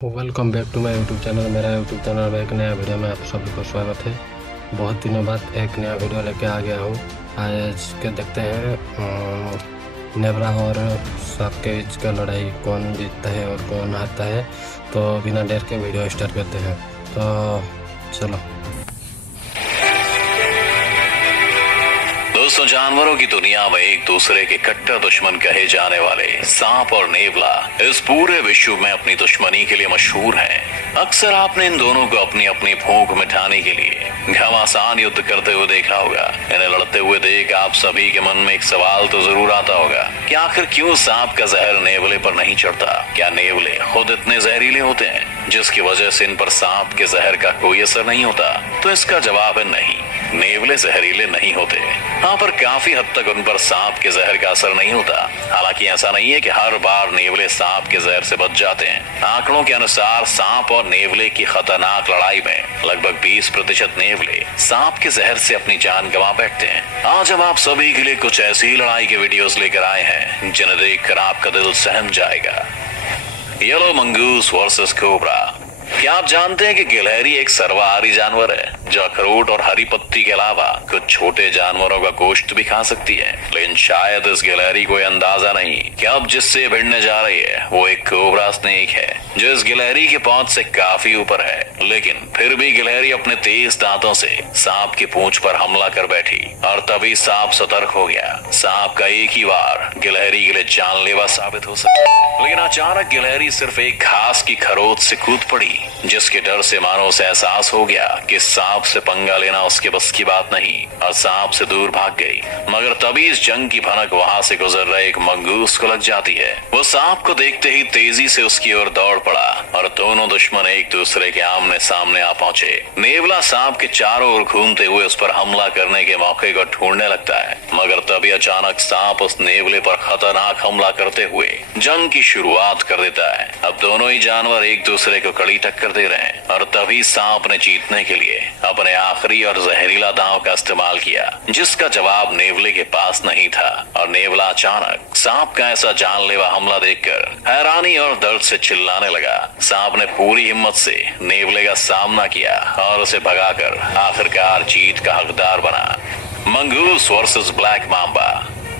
Welcome back to my YouTube channel. मेरा YouTube channel में एक नया वीडियो में आप सभी को स्वागत है। बहुत दिनों बाद एक नया वीडियो लेके आ गया हूँ। आज के देखते हैं नेवरा और सांप के बीच का लड़ाई कौन जीतता है और कौन हारता है। तो बिना देर के वीडियो स्टार्ट करते हैं। तो चलो। दोस्तों, जानवरों की दुनिया में एक दूसरे के कट्टर दुश्मन कहे जाने वाले सांप और नेवला इस पूरे विश्व में अपनी दुश्मनी के लिए मशहूर हैं। अक्सर आपने इन दोनों को अपनी अपनी भूख मिटाने के लिए घमासान युद्ध करते हुए देखा होगा। इन्हें लड़ते हुए देख आप सभी के मन में एक सवाल तो जरूर आता होगा कि आखिर क्यों सांप का जहर नेवले पर नहीं चढ़ता। क्या नेवले खुद इतने जहरीले होते हैं जिसकी वजह से इन पर सांप के जहर का कोई असर नहीं होता? तो इसका जवाब है नहीं, नेवले जहरीले नहीं होते। हाँ, पर काफी हद तक उन पर सांप के जहर का असर नहीं होता। हालांकि ऐसा नहीं है कि हर बार नेवले सांप के जहर से बच जाते हैं। आंकड़ों के अनुसार सांप और नेवले की खतरनाक लड़ाई में लगभग 20% नेवले सांप के जहर से अपनी जान गंवा बैठते हैं। आज हम आप सभी के लिए कुछ ऐसी लड़ाई के वीडियोस लेकर आए हैं जिन्हें देखकर आपका दिल सहम जाएगा। Yellow mongoose versus cobra. क्या आप जानते हैं कि गिलहरी एक सर्वाहारी जानवर है जो अखरोट और हरी पत्ती के अलावा कुछ छोटे जानवरों का गोश्त भी खा सकती है। लेकिन शायद इस गिलहरी को अंदाजा नहीं कि अब जिससे भिड़ने जा रही है वो एक कोबरा स्नेक है जो इस गिलहरी के पहुंच से काफी ऊपर है। लेकिन फिर भी गिलहरी अपने तेज दांतों से सांप की पूंछ पर हमला कर बैठी और तभी सांप सतर्क हो गया। सांप का एक ही वार गिलहरी के लिए जानलेवा साबित हो सकता है। लेकिन अचानक गिलहरी सिर्फ एक घास की खरोच से कूद पड़ी जिसके डर से मानो उसे एहसास हो गया कि सांप से पंगा लेना उसके बस की बात नहीं और सांप से दूर भाग गई। मगर तभी इस जंग की भनक वहां से गुजर रहे एक मंगूस को लग जाती है। वो सांप को देखते ही तेजी से उसकी ओर दौड़ पड़ा और दोनों दुश्मन एक दूसरे के आमने सामने आ पहुंचे। नेवला सांप के चारों ओर घूमते हुए उस पर हमला करने के मौके को ढूंढने लगता है। मगर तभी अचानक सांप उस नेवले पर खतरनाक हमला करते हुए जंग की शुरुआत कर देता है। अब दोनों ही जानवर एक दूसरे को कड़ी टक्कर दे रहे हैं और तभी सांप ने जीतने के लिए अपने आखिरी और जहरीला दांव का इस्तेमाल किया जिसका जवाब नेवले के पास नहीं था। और नेवला अचानक सांप का ऐसा जानलेवा हमला देखकर हैरानी और दर्द से चिल्लाने लगा। सांप ने पूरी हिम्मत से नेवले का सामना किया और उसे भगाकर आखिरकार जीत का हकदार बना। Mongoose versus black Mamba.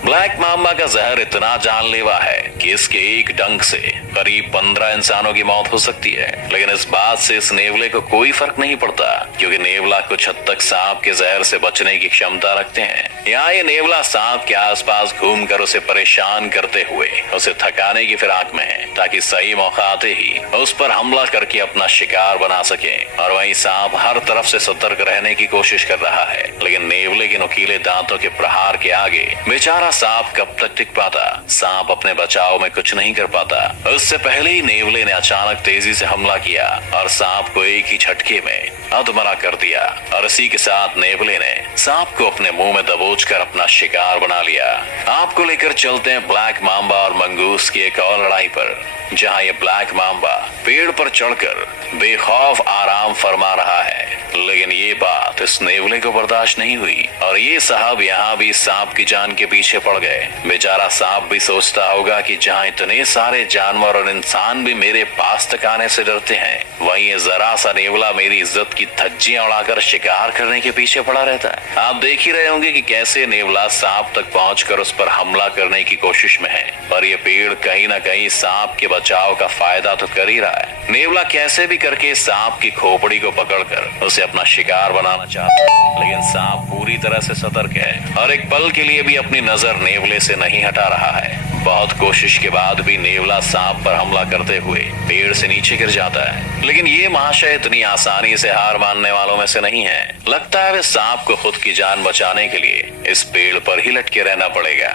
Black Mamba का जहर इतना जानलेवा है कि इसके एक डंक से करीब 15 इंसानों की मौत हो सकती है। लेकिन इस बात से इस नेवले को कोई फर्क नहीं पड़ता क्योंकि नेवला कुछ हद तक सांप के जहर से बचने की क्षमता रखते हैं। यहाँ ये नेवला सांप के आसपास घूमकर उसे परेशान करते हुए उसे थकाने की फिराक में है ताकि सही मौका आते ही उस पर हमला करके अपना शिकार बना सके। और वहीं सांप हर तरफ से सतर्क रहने की कोशिश कर रहा है। लेकिन नेवले के नुकीले दांतों के प्रहार के आगे बेचारा सांप कब तक टिक पाता। सांप अपने बचाव में कुछ नहीं कर पाता। उससे पहले ही नेवले ने अचानक तेजी से हमला किया और सांप को एक ही झटके में अधमरा कर दिया। और इसी के साथ नेवले ने सांप को अपने मुंह में दबोचकर अपना शिकार बना लिया। आपको लेकर चलते हैं ब्लैक मांबा और मंगूस की एक और लड़ाई पर, जहां ये ब्लैक मांबा पेड़ पर चढ़कर बेखौफ आराम फरमा रहा है। लेकिन ये बात इस नेवले को बर्दाश्त नहीं हुई और ये साहब यहाँ भी सांप की जान के पीछे पड़ गए। बेचारा सांप भी सोचता होगा कि जहाँ इतने सारे जानवर और इंसान भी मेरे पास तक आने से डरते हैं, वहीं ये जरा सा नेवला मेरी इज्जत की धज्जियां उड़ाकर शिकार करने के पीछे पड़ा रहता है। आप देख ही रहे होंगे कि कैसे नेवला सांप तक पहुंचकर उस पर हमला करने की कोशिश में है। पर ये पेड़ कहीं न कहीं सांप के बचाव का फायदा तो कर ही रहा है। नेवला कैसे भी करके सांप की खोपड़ी को पकड़कर उसे अपना शिकार बनाना चाहता है। लेकिन सांप पूरी तरह से सतर्क है और एक पल के लिए भी अपनी नजर नेवले से नहीं हटा रहा है। बहुत कोशिश के बाद भी नेवला सांप पर हमला करते हुए पेड़ से नीचे गिर जाता है। लेकिन ये महाशय इतनी आसानी से हार मानने वालों में से नहीं है। लगता है वे सांप को खुद की जान बचाने के लिए इस पेड़ पर ही लटके रहना पड़ेगा।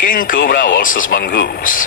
King cobra versus mongoose.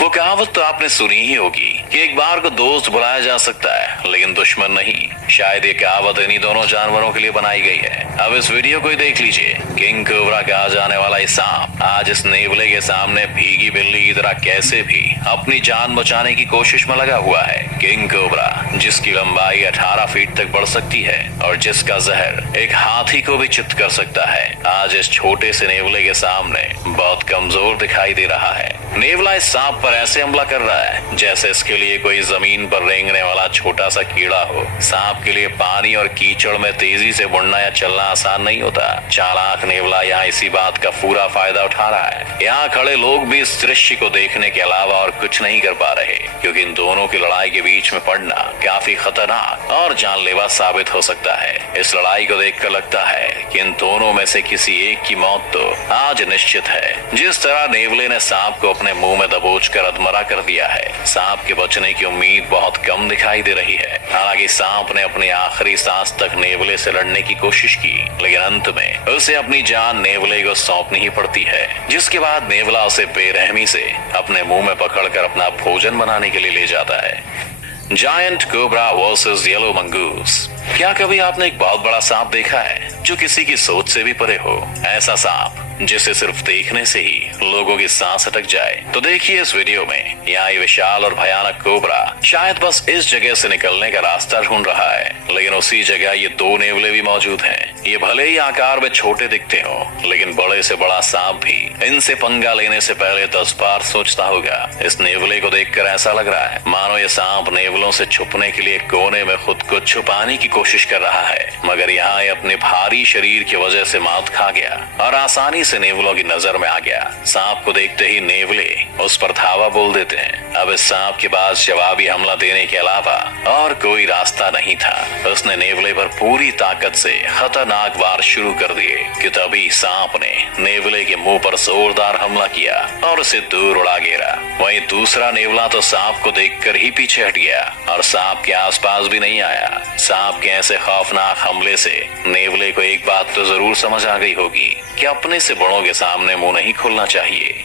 वो कहावत तो आपने सुनी ही होगी कि एक बार को दोस्त बुलाया जा सकता है लेकिन दुश्मन नहीं। शायद ये कहावत इन्हीं दोनों जानवरों के लिए बनाई गई है। अब इस वीडियो को ही देख लीजिए। किंग कोबरा कहा जाने वाला ये सांप आज इस नेवले के सामने भीगी बिल्ली की तरह कैसे भी अपनी जान बचाने की कोशिश में लगा हुआ है। किंग कोबरा जिसकी लंबाई 18 फीट तक बढ़ सकती है और जिसका जहर एक हाथी को भी चित्त कर सकता है, आज इस छोटे से नेवले के सामने बहुत कमजोर दिखाई दे रहा है। नेवला इस सांप पर ऐसे हमला कर रहा है जैसे इसके लिए कोई जमीन पर रेंगने वाला छोटा सा कीड़ा हो। सांप के लिए पानी और कीचड़ में तेजी से मुड़ना या चलना आसान नहीं होता। चालाक नेवला यहाँ इसी बात का पूरा फायदा उठा रहा है। यहाँ खड़े लोग भी इस दृश्य को देखने के अलावा और कुछ नहीं कर पा रहे, क्योंकि इन दोनों की लड़ाई के बीच में पड़ना काफी खतरनाक और जानलेवा साबित हो सकता है। इस लड़ाई को देखकर लगता है कि इन दोनों में से किसी एक की मौत तो आज निश्चित है। जिस तरह नेवले ने सांप को अपने मुंह में दबोचकर अधमरा कर दिया है, सांप के बचने की उम्मीद बहुत कम दिखाई दे रही है। हालांकि सांप ने अपनी आखिरी सांस तक नेवले से लड़ने की कोशिश की, लेकिन अंत में उसे अपनी जान नेवले को सौंपनी ही पड़ती है, जिसके बाद नेवला उसे बेरहमी से अपने मुंह में पकड़कर अपना भोजन बनाने के लिए ले जाता है। Giant cobra versus yellow mongoose. क्या कभी आपने एक बहुत बड़ा सांप देखा है जो किसी की सोच से भी परे हो? ऐसा सांप जिसे सिर्फ देखने से ही लोगों की सांस अटक जाए। तो देखिए इस वीडियो में, यहाँ ये विशाल और भयानक कोबरा शायद बस इस जगह से निकलने का रास्ता ढूंढ रहा है, लेकिन उसी जगह ये दो नेवले भी मौजूद हैं। ये भले ही आकार में छोटे दिखते हो, लेकिन बड़े से बड़ा सांप भी इनसे पंगा लेने से पहले 10 बार सोचता होगा। इस नेवले को देखकर ऐसा लग रहा है मानो ये सांप नेवलों से छुपने के लिए कोने में खुद को छुपाने की कोशिश कर रहा है, मगर यहाँ ये अपने भारी शरीर की वजह से मात खा गया और आसानी से नेवलों की नजर में आ गया। सांप को देखते ही नेवले उस पर धावा बोल देते हैं। अब इस सांप के पास जवाबी हमला देने के अलावा और कोई रास्ता नहीं था। उसने नेवले पर पूरी ताकत से खतरनाक वार शुरू कर दिए कि तभी सांप ने नेवले के मुंह पर जोरदार हमला किया और उसे दूर उड़ा गिरा। वहीं दूसरा नेवला तो सांप को देखकर ही पीछे हट गया और सांप के आसपास भी नहीं आया। सांप के ऐसे खौफनाक हमले से नेवले को एक बात तो जरूर समझ आ गई होगी कि अपने से बड़ों के सामने मुंह नहीं खोलना चाहिए।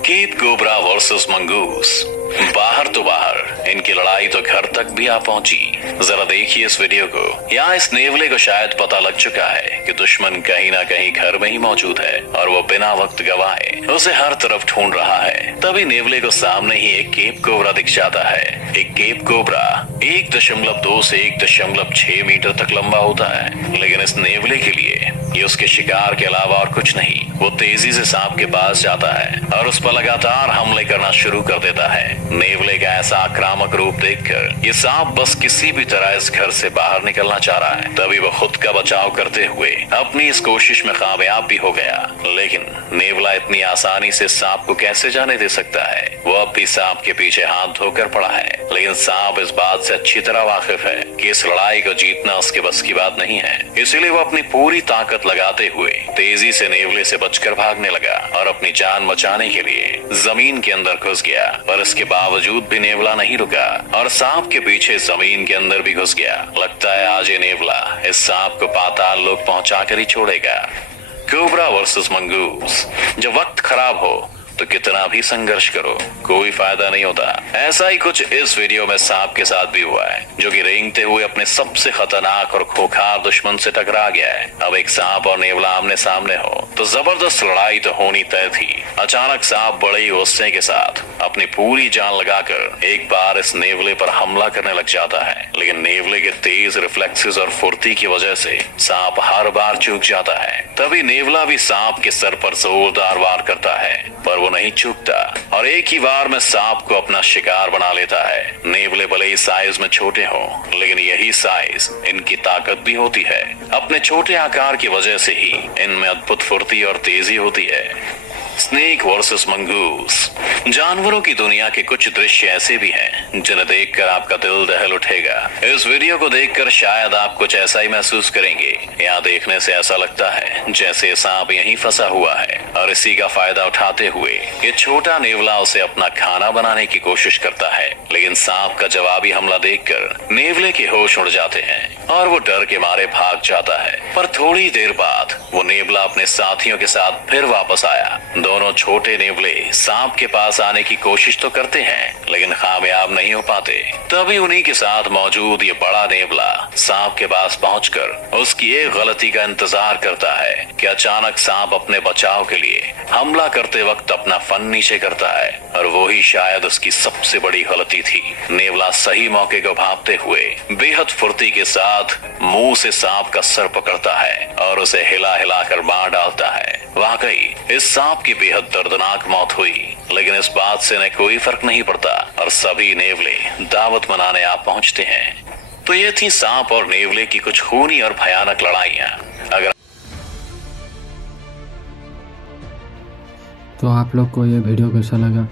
Cape cobra versus mongoose. बाहर तो बाहर, इनकी लड़ाई तो घर तक भी आ पहुंची। जरा देखिए इस वीडियो को। यहाँ इस नेवले को शायद पता लग चुका है कि दुश्मन कहीं ना कहीं घर में ही मौजूद है और वो बिना वक्त गवाए उसे हर तरफ ढूंढ रहा है। तभी नेवले को सामने ही एक केप कोबरा दिख जाता है। एक केप कोबरा 1.2 से 1.6 मीटर तक लंबा होता है, लेकिन इस नेवले के लिए ये उसके शिकार के अलावा और कुछ नहीं। वो तेजी से सांप के पास जाता है और उस पर लगातार हमले करना शुरू कर देता है। नेवले का ऐसा आक्रामक रूप देखकर ये सांप बस किसी भी तरह इस घर से बाहर निकलना चाह रहा है। तभी वो खुद का बचाव करते हुए अपनी इस कोशिश में कामयाब भी हो गया, लेकिन नेवला इतनी आसानी से सांप को कैसे जाने दे सकता है? वो अब भी सांप के पीछे हाथ धोकर पड़ा है, लेकिन सांप इस बात से अच्छी तरह वाकिफ है कि इस लड़ाई को जीतना उसके बस की बात नहीं है। इसलिए वो अपनी पूरी ताकत लगाते हुए तेजी से नेवले से बचकर भागने लगा और अपनी जान बचाने के लिए जमीन के अंदर घुस गया। पर इसके बावजूद भी नेवला नहीं रुका और सांप के पीछे जमीन के अंदर भी घुस गया। लगता है आज ये नेवला इस सांप को पाताल लोक पहुंचाकर ही छोड़ेगा। Cobra versus mongoose. जब वक्त खराब हो तो कितना भी संघर्ष करो, कोई फायदा नहीं होता। ऐसा ही कुछ इस वीडियो में सांप के साथ भी हुआ है, जो कि रेंगते हुए अपने सबसे खतरनाक और खोखार दुश्मन से टकरा गया है। अब एक सांप और नेवला आमने सामने हो तो जबरदस्त लड़ाई तो होनी तय थी। अचानक सांप बड़े ही गुस्से के साथ अपनी पूरी जान लगाकर एक बार इस नेवले पर हमला करने लग जाता है, लेकिन नेवले के तेज रिफ्लेक्सेस और फुर्ती की वजह से सांप हर बार चूक जाता है। तभी नेवला भी सांप के सर पर जोरदार वार करता है, पर वो नहीं चूकता और एक ही वार में सांप को अपना शिकार बना लेता है। नेवले भले ही साइज में छोटे हों, लेकिन यही साइज इनकी ताकत भी होती है। अपने छोटे आकार की वजह से ही इनमें अद्भुत फुर्ती और तेजी होती है। Snake versus mongoose. जानवरों की दुनिया के कुछ दृश्य ऐसे भी हैं जिन्हें देखकर आपका दिल दहल उठेगा। इस वीडियो को देखकर शायद आप कुछ ऐसा ही महसूस करेंगे। यहाँ देखने से ऐसा लगता है जैसे सांप यहीं फंसा हुआ है और इसी का फायदा उठाते हुए ये छोटा नेवला उसे अपना खाना बनाने की कोशिश करता है, लेकिन सांप का जवाबी हमला देखकर नेवले के होश उड़ जाते हैं और वो डर के मारे भाग जाता है। पर थोड़ी देर बाद वो नेवला अपने साथियों के साथ फिर वापस आया। दोनों छोटे नेवले सांप के पास आने की कोशिश तो करते हैं, लेकिन कामयाब नहीं हो पाते। तभी उन्हीं के साथ मौजूद ये बड़ा नेवला सांप के पास पहुंचकर उसकी एक गलती का इंतजार करता है कि अचानक सांप अपने बचाव के लिए हमला करते वक्त अपना फन नीचे करता है, और वो ही शायद उसकी सबसे बड़ी गलती थी। नेवला सही मौके को भांपते हुए बेहद फुर्ती के साथ मुंह से सांप का सर पकड़ता है और उसे हिला हिला कर मार डालता है। वाकई इस सांप की बेहद दर्दनाक मौत हुई। लेकिन इस बात से न कोई फर्क नहीं पड़ता और सभी नेवले दावत मनाने आप पहुंचते हैं। तो ये थी सांप और नेवले की कुछ खूनी और भयानक लड़ाइयां। अगर तो आप लोग को ये वीडियो कैसा लगा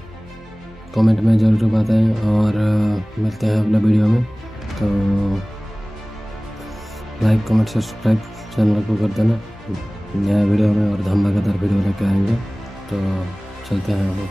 कमेंट में ज़रूर बताएं और मिलते हैं अगले वीडियो में। तो लाइक कमेंट सब्सक्राइब चैनल को कर देना। नया वीडियो में और धमाकेदार वीडियो लेकर आएंगे। तो चलते हैं हम।